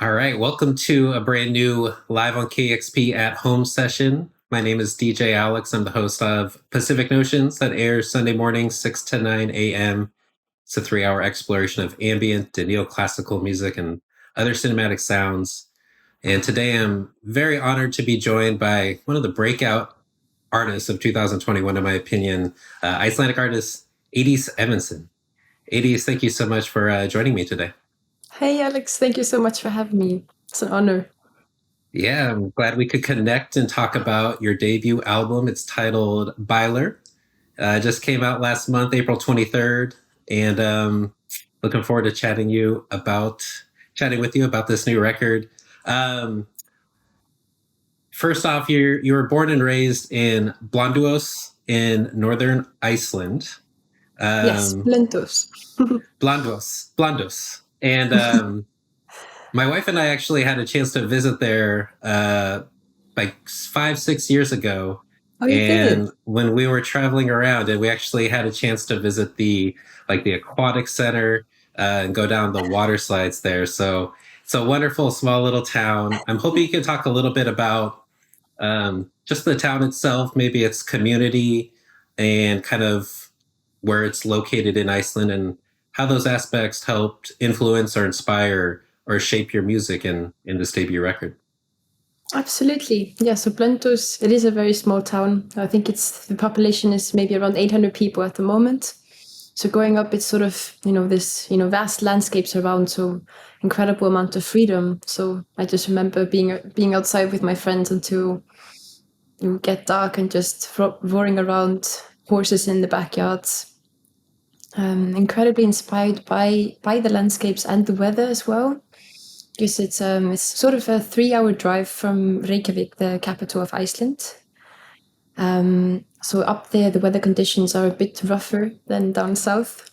All right, welcome to a brand new live on KEXP at home session. My name is DJ Alex. I'm the host of Pacific Notions that airs Sunday mornings, 6 to 9 a.m. It's a 3-hour exploration of ambient and neoclassical music and other cinematic sounds. And today I'm very honored to be joined by one of the breakout artists of 2021, in my opinion, Icelandic artist Eydís Evensen. Eydís, thank you so much for joining me today. Hey, Alex. Thank you so much for having me. It's an honor. Yeah, I'm glad we could connect and talk about your debut album. It's titled Byler. It just came out last month, April 23rd, and looking forward to chatting with you about this new record. First off, you were born and raised in Blönduós in northern Iceland. Yes, Blönduós. Blönduós. And my wife and I actually had a chance to visit there like 5-6 years ago. Oh, you did? When we were traveling around, and we actually had a chance to visit the aquatic center and go down the water slides there. So it's a wonderful small little town. I'm hoping you can talk a little bit about just the town itself, maybe its community, and kind of where it's located in Iceland, and how those aspects helped influence or inspire or shape your music in this debut record. Absolutely. Yeah, so Blönduós, it is a very small town. I think the population is maybe around 800 people at the moment. So growing up, it's sort of, this, vast landscapes around, so incredible amount of freedom. So I just remember being outside with my friends until it would get dark and just roaring around, horses in the backyards. Incredibly inspired by the landscapes and the weather as well. Because it's sort of a 3-hour drive from Reykjavik, the capital of Iceland. So up there, the weather conditions are a bit rougher than down south.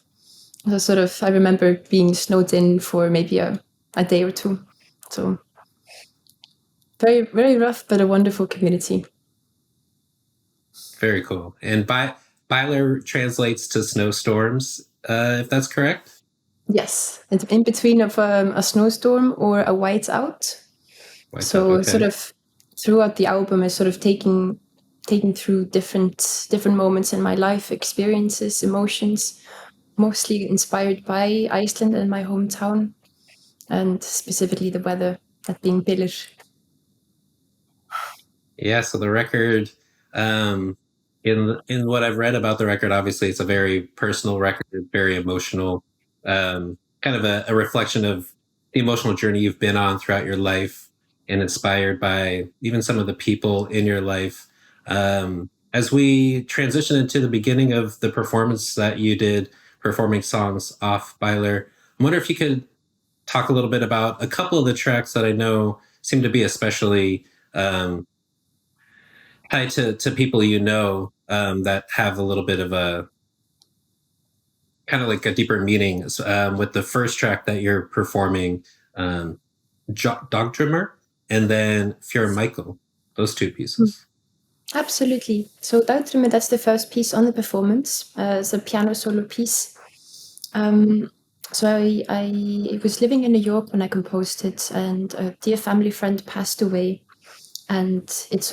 So I remember being snowed in for maybe a day or two. So very, very rough, but a wonderful community. Very cool. And Byler translates to snowstorms, if that's correct? Yes, it's in between of a snowstorm or a whiteout. Okay. Sort of throughout the album, I sort of taking through different moments in my life, experiences, emotions, mostly inspired by Iceland and my hometown, and specifically the weather, that being Bylir. Yeah, so the record, in what I've read about the record, obviously it's a very personal record, very emotional, kind of a reflection of the emotional journey you've been on throughout your life, and inspired by even some of the people in your life. As we transition into the beginning of the performance that you did, performing songs off Byler, I wonder if you could talk a little bit about a couple of the tracks that I know seem to be especially tied to people that have a little bit of a kind of like a deeper meaning. With the first track that you're performing, Dagdraumur, and then Fyrir Mikael, those two pieces. Absolutely. So Dagdraumur, that's the first piece on the performance. It's a piano solo piece. So I was living in New York when I composed it, and a dear family friend passed away. And it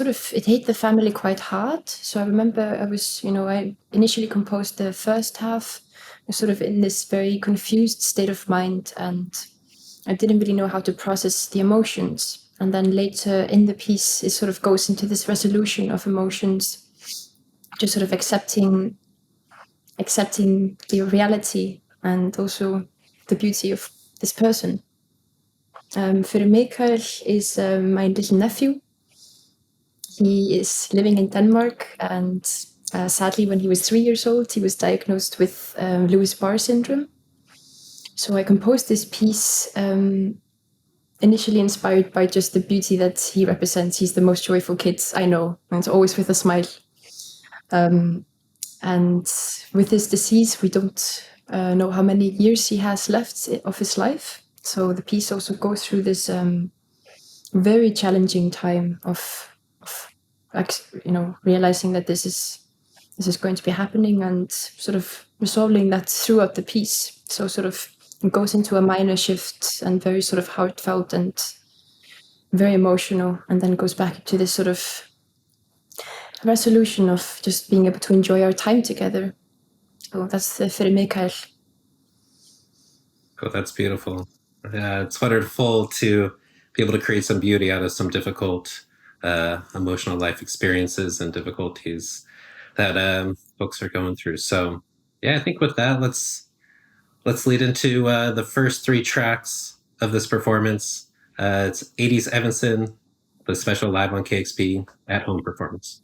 hit the family quite hard. So I remember I initially composed the first half, sort of in this very confused state of mind, and I didn't really know how to process the emotions. And then later in the piece, it sort of goes into this resolution of emotions, just sort of accepting the reality and also the beauty of this person. Fyrir Mikael is my little nephew. He is living in Denmark, and sadly, when he was 3 years old, he was diagnosed with Lewis-Barr syndrome. So I composed this piece initially inspired by just the beauty that he represents. He's the most joyful kid I know, and always with a smile. And with his disease, we don't know how many years he has left of his life. So the piece also goes through this very challenging time of realizing that this is going to be happening, and sort of resolving that throughout the piece. So sort of goes into a minor shift and very sort of heartfelt and very emotional, and then goes back to this sort of resolution of just being able to enjoy our time together. So that's the Fyrir Mikael. Oh, that's beautiful. It's wonderful to be able to create some beauty out of some difficult emotional life experiences and difficulties that folks are going through. So yeah, I think with that, let's lead into the first three tracks of this performance. It's Eydi's Evensen, the special live on KEXP at home performance.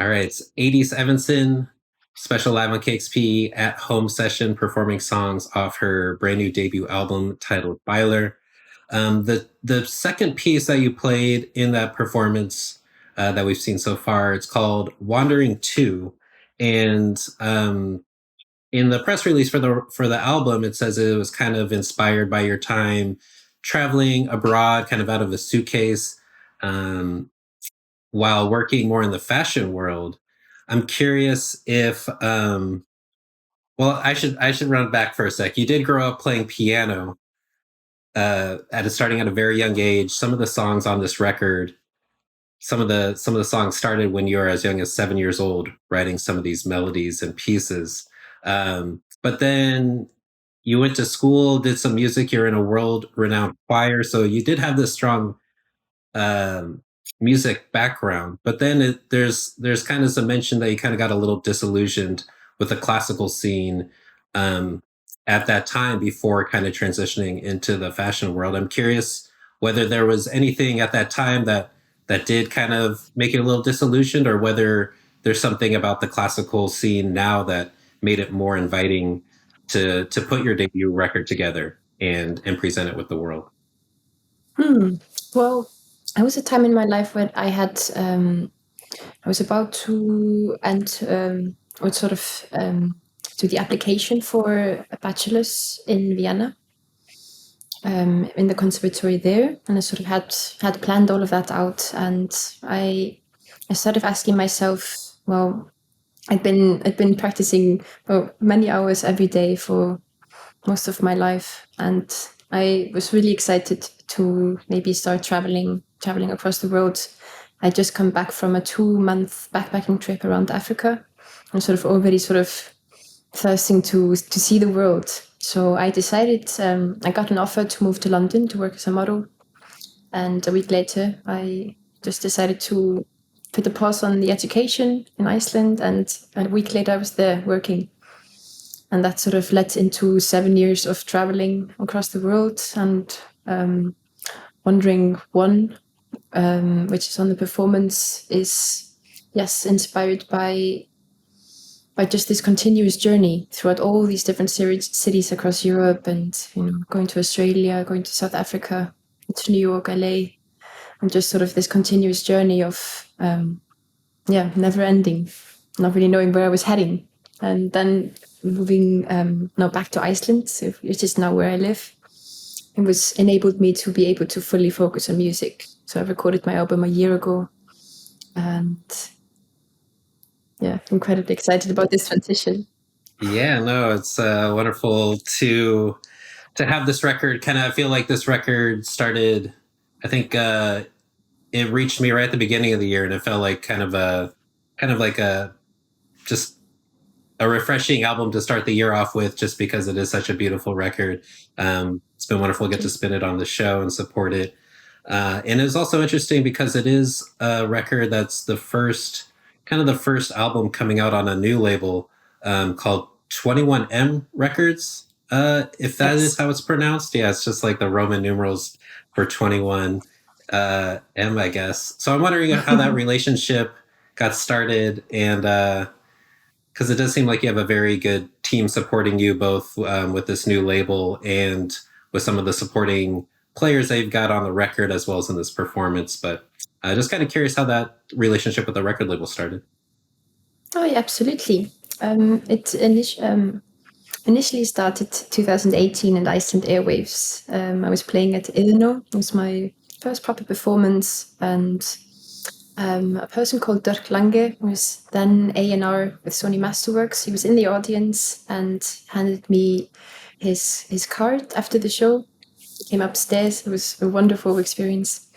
All right, it's Eydís Evensen, special live on KEXP at home session, performing songs off her brand new debut album titled Byler. The second piece that you played in that performance that we've seen so far, it's called Wandering 2. And in the press release for the album, it says it was kind of inspired by your time traveling abroad, kind of out of a suitcase, while working more in the fashion world. I'm curious if well, I should run back for a sec. You did grow up playing piano starting at a very young age. Some of the songs on this record, some of the songs started when you were as young as 7 years old, writing some of these melodies and pieces. But then you went to school, did some music. You're in a world-renowned choir, so you did have this strong um, music background. But then there's kind of some mention that you kind of got a little disillusioned with the classical scene at that time before kind of transitioning into the fashion world. I'm curious whether there was anything at that time that did kind of make you a little disillusioned, or whether there's something about the classical scene now that made it more inviting to put your debut record together and present it with the world. Well, there was a time in my life when I had I was about to do the application for a bachelor's in Vienna, in the conservatory there, and I sort of had planned all of that out, and I started asking myself, well, I'd been practicing many hours every day for most of my life, and I was really excited to maybe start traveling across the world. I'd just come back from a 2-month backpacking trip around Africa. I'm sort of already thirsting to see the world. So I decided, I got an offer to move to London to work as a model. And a week later, I just decided to put a pause on the education in Iceland. And a week later, I was there working. And that sort of led into 7 years of traveling across the world and Wandering 1, which is on the performance, is, yes, inspired by just this continuous journey throughout all these different cities across Europe, and going to Australia, going to South Africa, to New York, LA, and just sort of this continuous journey of never ending, not really knowing where I was heading, and then moving now back to Iceland, which is now where I live. It was enabled me to be able to fully focus on music. So I recorded my album a year ago, and incredibly excited about this transition. Yeah, no, it's wonderful to have this record. Kind of, I feel like this record started, I think it reached me right at the beginning of the year, and it felt like kind of like a just a refreshing album to start the year off with, just because it is such a beautiful record. It's been wonderful to get to spin it on the show and support it. And it's also interesting because it is a record that's the first album coming out on a new label called 21M Records, if that is how it's pronounced. Yeah, it's just like the Roman numerals for 21 M, I guess. So I'm wondering how that relationship got started, and because it does seem like you have a very good team supporting you, both with this new label and with some of the supporting players they've got on the record, as well as in this performance. But just kind of curious how that relationship with the record label started. Oh, yeah, absolutely. It initially started 2018 in Iceland Airwaves. I was playing at Iðnó. It was my first proper performance, and a person called Dirk Lange, who was then A&R with Sony Masterworks, he was in the audience and handed me his card after the show. He came upstairs. It was a wonderful experience.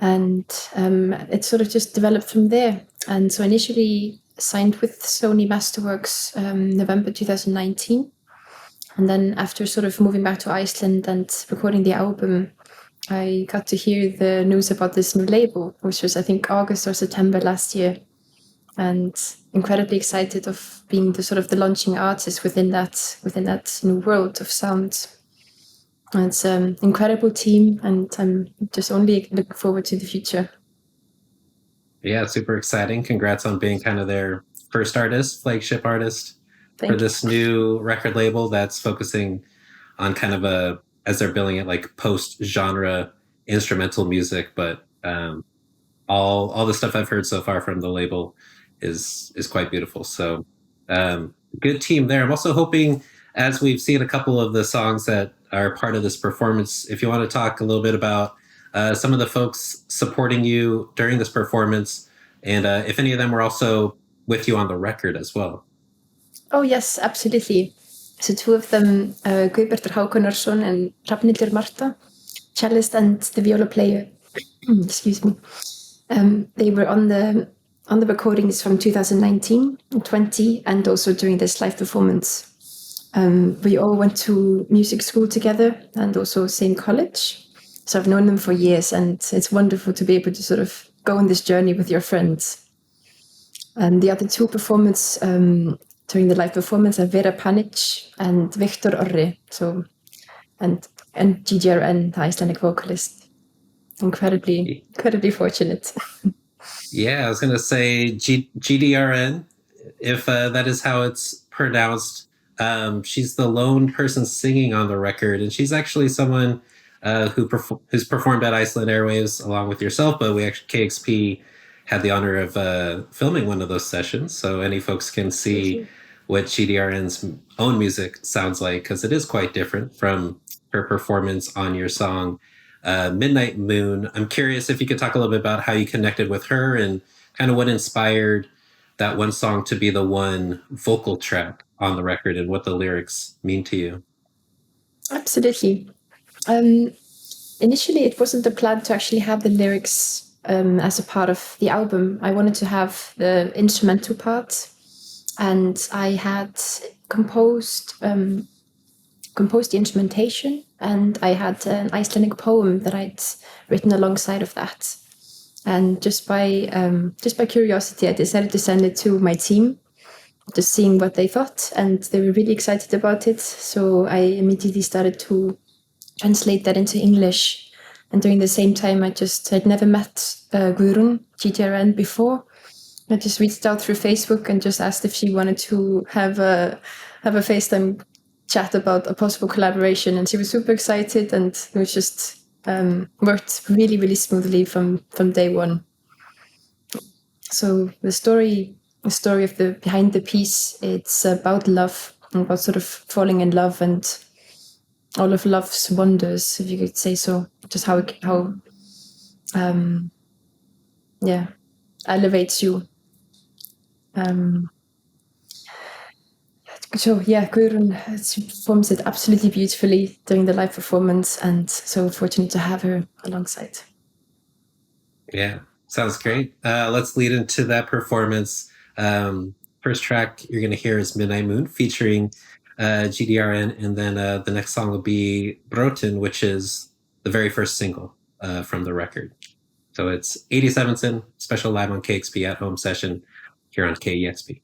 And it sort of just developed from there. And so initially signed with Sony Masterworks November 2019. And then after sort of moving back to Iceland and recording the album, I got to hear the news about this new label, which was, I think, August or September last year. And incredibly excited of being the sort of the launching artist within that new world of sound. And it's an incredible team, and I'm just only looking forward to the future. Yeah, super exciting. Congrats on being kind of their first artist, flagship artist for this new record label that's focusing on kind of a, as they're billing it, like post-genre instrumental music. But all the stuff I've heard so far from the label is quite beautiful. So good team there. I'm also hoping, as we've seen a couple of the songs that are part of this performance, if you want to talk a little bit about some of the folks supporting you during this performance, and if any of them were also with you on the record as well. Oh yes, absolutely. So two of them, Guðbjartur Hákonarson and Hrafnhildur Marta, cellist and the viola player. Excuse me. They were on the recordings from 2019 and 20, and also during this live performance. We all went to music school together and also same college. So I've known them for years, and it's wonderful to be able to sort of go on this journey with your friends. And the other two performers during the live performance are Vera, Panitch, and Viktor, Orri. So, and GDRN, the Icelandic vocalist. Incredibly fortunate. Yeah, I was going to say GDRN, if that is how it's pronounced. She's the lone person singing on the record, and she's actually someone who's performed at Iceland Airwaves along with yourself, but we actually, KEXP had the honor of filming one of those sessions, so any folks can see what GDRN's own music sounds like, because it is quite different from her performance on your song Midnight Moon. I'm curious if you could talk a little bit about how you connected with her and kind of what inspired that one song to be the one vocal track on the record and what the lyrics mean to you. Absolutely. Initially, it wasn't the plan to actually have the lyrics as a part of the album. I wanted to have the instrumental part, and I had composed the instrumentation, and I had an Icelandic poem that I'd written alongside of that. And just by curiosity, I decided to send it to my team, just seeing what they thought, and they were really excited about it. So I immediately started to translate that into English. And during the same time, I'd never met Guðrún, GDRN, before. I just reached out through Facebook and just asked if she wanted to have a FaceTime chat about a possible collaboration, and she was super excited, and it was just worked really, really smoothly from day one. So the story of the behind the piece, it's about love, about sort of falling in love and all of love's wonders, if you could say so. Just how elevates you. So yeah, Guðrún performs it absolutely beautifully during the live performance, and so fortunate to have her alongside. Yeah, sounds great. Let's lead into that performance. First track you're going to hear is Midnight Moon featuring GDRN, and then the next song will be Brotin, which is the very first single from the record. So it's Eydi Evensen, special live on KEXP at home session here on KEXP.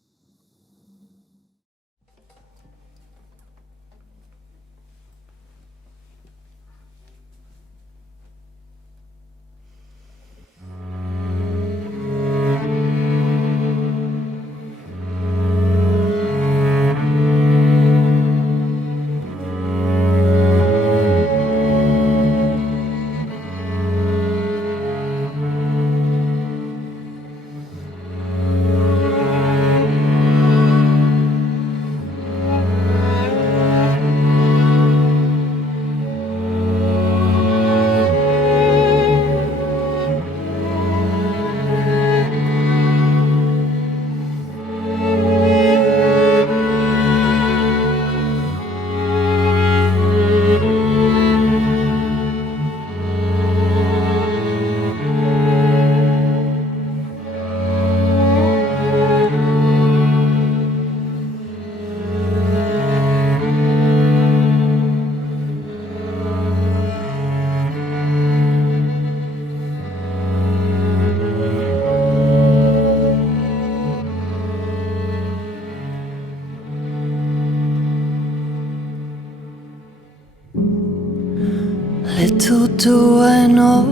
Little do I know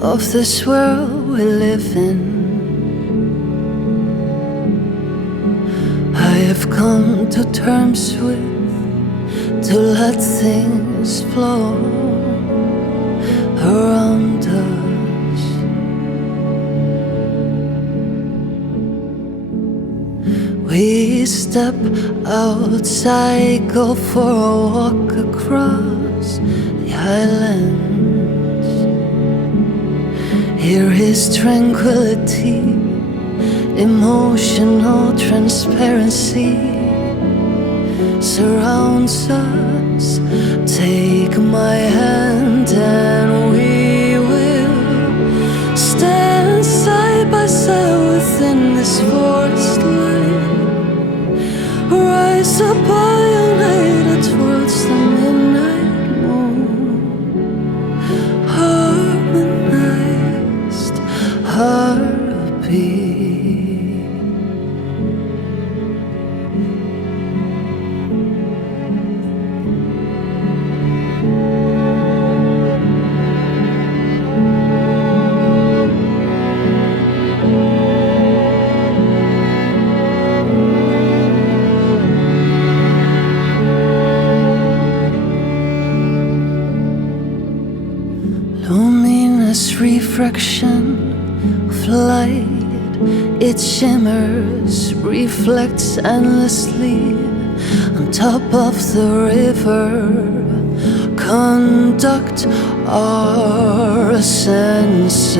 of this world we live in. I have come to terms with to let things flow around us. We step outside, go for a walk across the island. Here is tranquility, emotional transparency surrounds us. Take my hand and we will stand side by side within this forest light. Rise up violated towards the midnight moon. Harmonized heartbeat. Refraction of light, it shimmers, reflects endlessly on top of the river. Conduct our senses.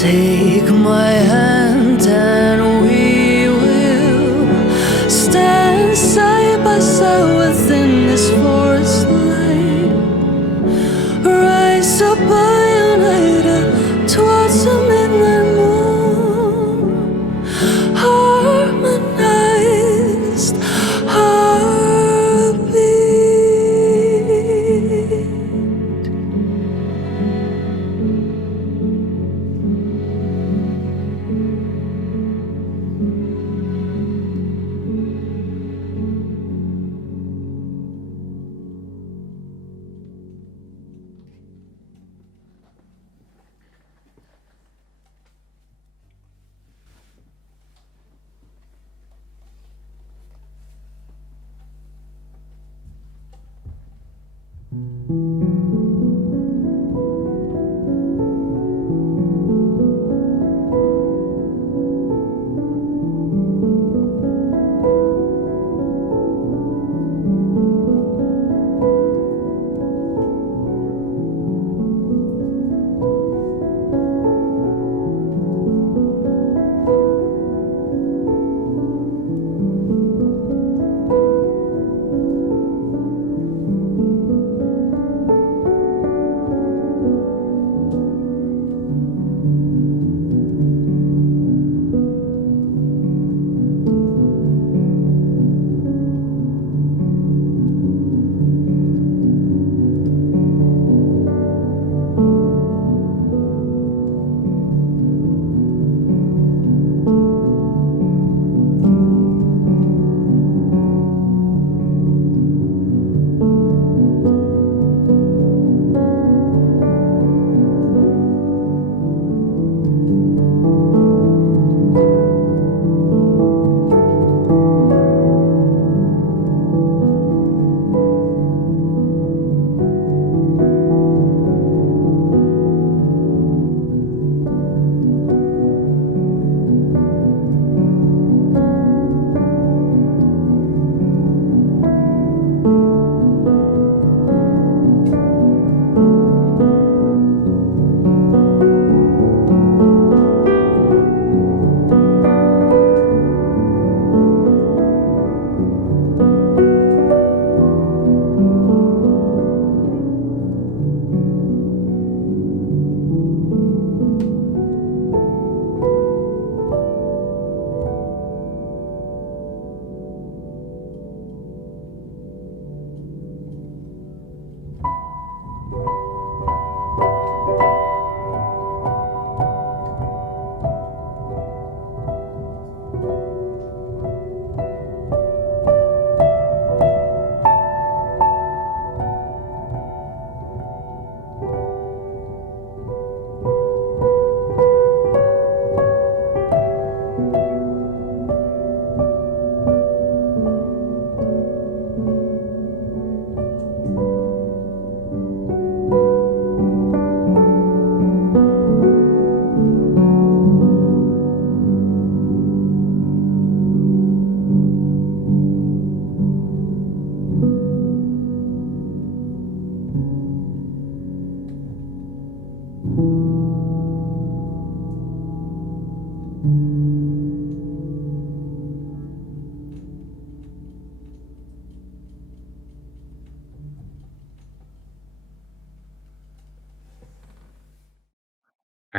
Take my hand and we will stand side by side within this forest light. Rise up violated towards the midnight moon. Harmonized heartbeat.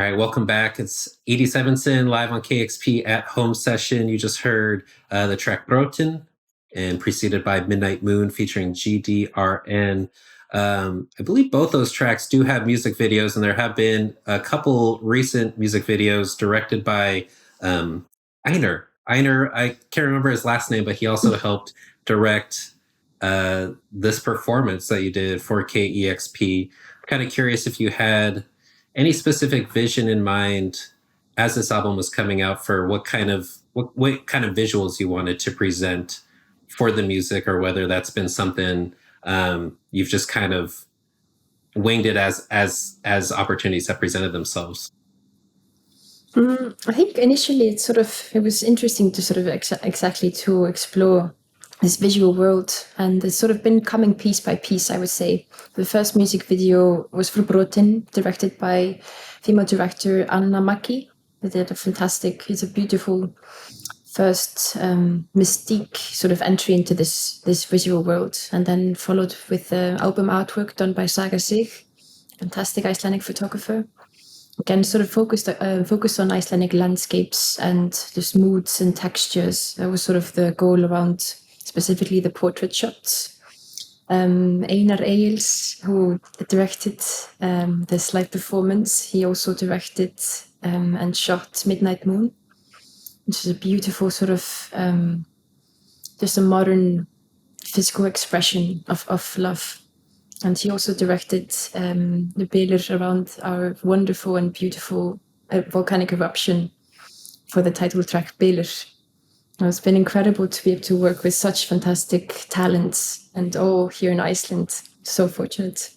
All right, welcome back. It's Eydís Evensen live on KEXP at home session. You just heard the track Brotin and preceded by Midnight Moon featuring GDRN. I believe both those tracks do have music videos, and there have been a couple recent music videos directed by Einar. Einar, I can't remember his last name, but he also helped direct this performance that you did for KEXP. I'm kind of curious if you had any specific vision in mind as this album was coming out for what kind of visuals you wanted to present for the music, or whether that's been something you've just kind of winged it as opportunities have presented themselves. I think initially it was interesting to sort of exactly to explore this visual world, and it's sort of been coming piece by piece, I would say. The first music video was for Brotin, directed by female director Anna Maki. They did it's a beautiful first mystique sort of entry into this visual world, and then followed with the album artwork done by Saga Sig, fantastic Icelandic photographer. Again, sort of focused on Icelandic landscapes and just moods and textures. That was sort of the goal around specifically the portrait shots. Einar Egils, who directed this live performance, he also directed and shot Midnight Moon, which is a beautiful sort of just a modern physical expression of love. And he also directed the Bylur around our wonderful and beautiful volcanic eruption for the title track Bylur. It's been incredible to be able to work with such fantastic talents, and all here in Iceland. So fortunate.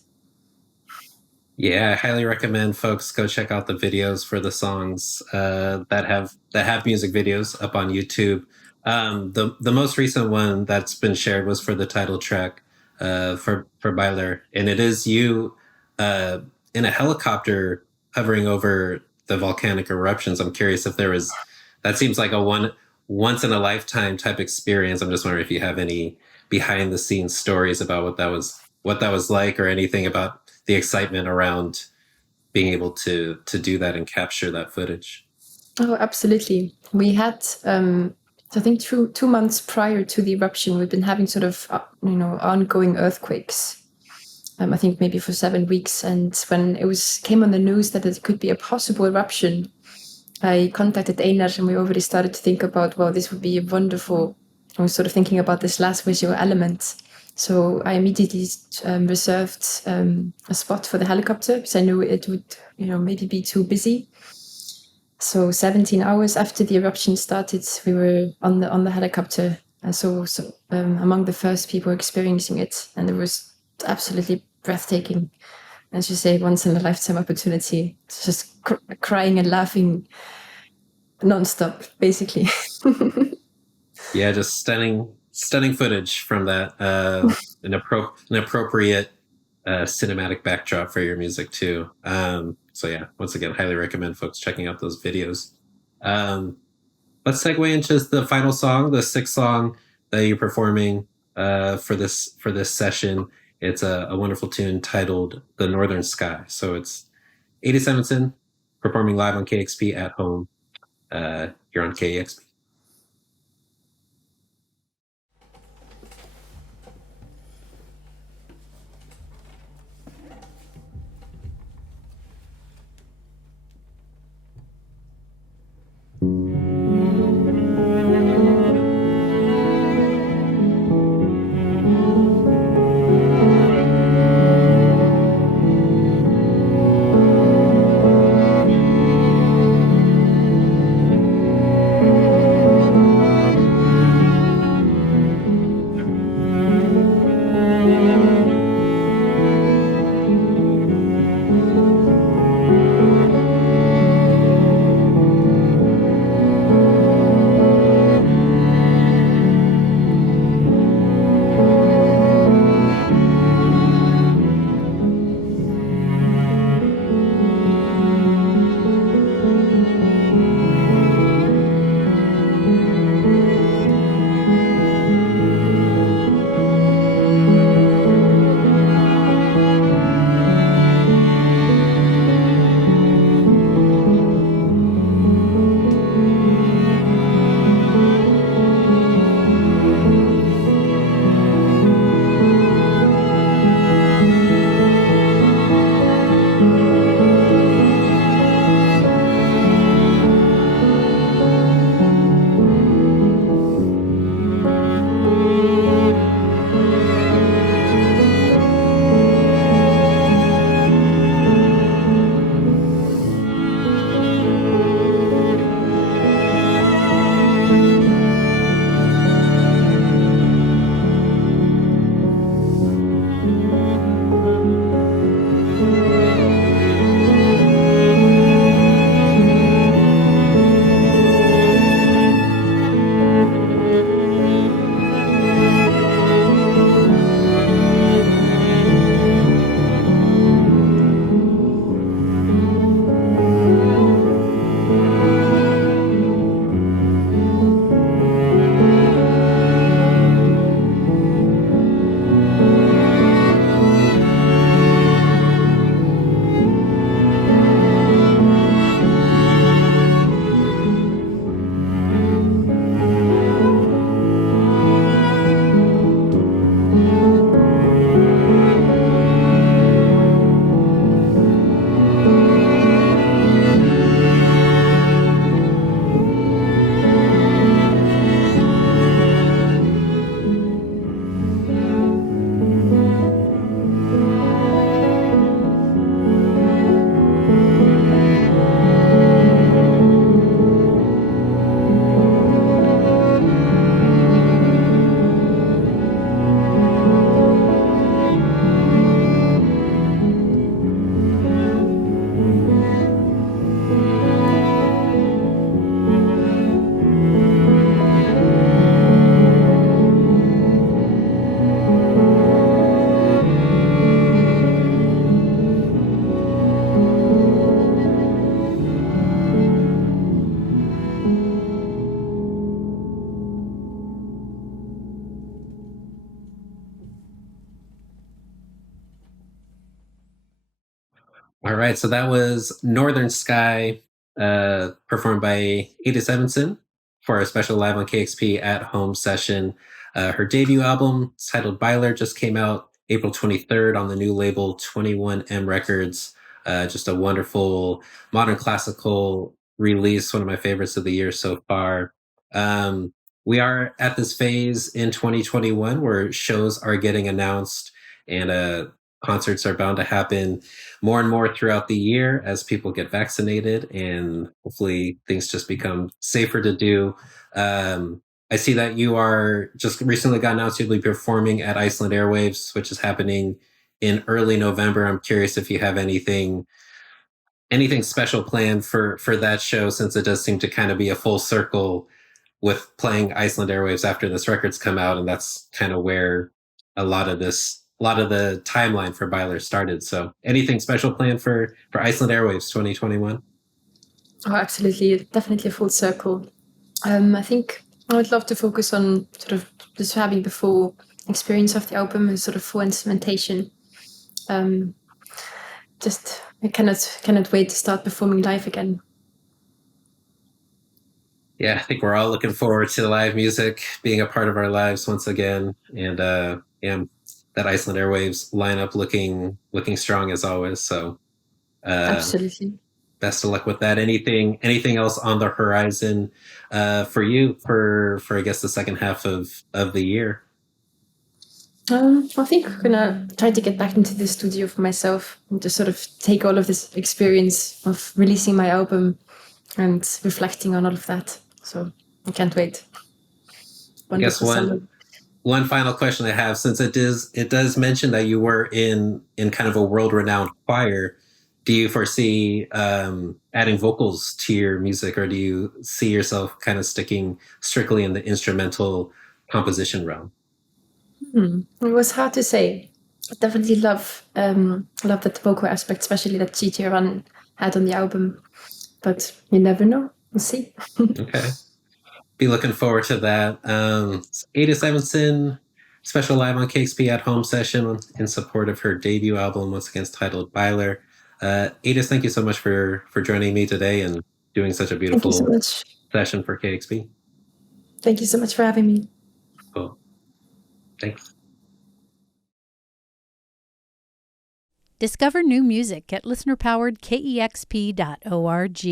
Yeah, I highly recommend folks go check out the videos for the songs that have music videos up on YouTube. The most recent one that's been shared was for the title track for Bylur, and it is you in a helicopter hovering over the volcanic eruptions. I'm curious if that seems like a once in a lifetime type experience. I'm just wondering if you have any behind the scenes stories about what that was like, or anything about the excitement around being able to do that and capture that footage. Oh, absolutely. We had, I think 2 months prior to the eruption, we've been having sort of, ongoing earthquakes. I think maybe for 7 weeks. And when it came on the news that it could be a possible eruption, I contacted Einar, and we already started to think about, well, this would be wonderful. I was sort of thinking about this last visual element. So I immediately reserved a spot for the helicopter, because I knew it would, maybe be too busy. So 17 hours after the eruption started, we were on the helicopter. So among the first people experiencing it, and it was absolutely breathtaking. As you say, once in a lifetime opportunity. It's just crying and laughing nonstop, basically. Yeah, just stunning footage from that. An appropriate cinematic backdrop for your music too. So yeah, once again, highly recommend folks checking out those videos. Let's segue into the final song, the 6th song that you're performing for this session. It's a wonderful tune titled "The Northern Sky." So it's Eydís Evensen performing live on KEXP at home. You're on KEXP. All right, so that was Northern Sky, performed by Eydís Evensen for a special Live on KEXP at Home session. Her debut album, titled Byler, just came out April 23rd on the new label 21M Records. Just a wonderful modern classical release, one of my favorites of the year so far. We are at this phase in 2021 where shows are getting announced and concerts are bound to happen more and more throughout the year as people get vaccinated and hopefully things just become safer to do. I see that you are just recently got announced you'll be performing at Iceland Airwaves, which is happening in early November. I'm curious if you have anything special planned for that show, since it does seem to kind of be a full circle with playing Iceland Airwaves after this record's come out, and that's kind of where a lot of the timeline for Byler started. So anything special planned for Iceland Airwaves 2021? Oh, absolutely. Definitely a full circle. I think I would love to focus on sort of just having the full experience of the album and sort of full instrumentation. Just I cannot wait to start performing live again. Yeah, I think we're all looking forward to live music being a part of our lives once again. And that Iceland Airwaves lineup looking strong as always. So Absolutely. Best of luck with that. Anything else on the horizon for you for I guess the second half of the year? I think I'm gonna try to get back into the studio for myself and just sort of take all of this experience of releasing my album and reflecting on all of that. So I can't wait. I guess one final question I have, since it does mention that you were in kind of a world-renowned choir, do you foresee adding vocals to your music, or do you see yourself kind of sticking strictly in the instrumental composition realm? It was hard to say. I definitely love that vocal aspect, especially that GDRN had on the album. But you never know. We'll see. Okay. Be looking forward to that. Eydís Evensen, special Live on KEXP at Home session in support of her debut album, once again titled Byler. Eydís, thank you so much for joining me today and doing such a beautiful session for KEXP. Thank you so much for having me. Cool. Thanks. Discover new music at listener-powered KEXP.org.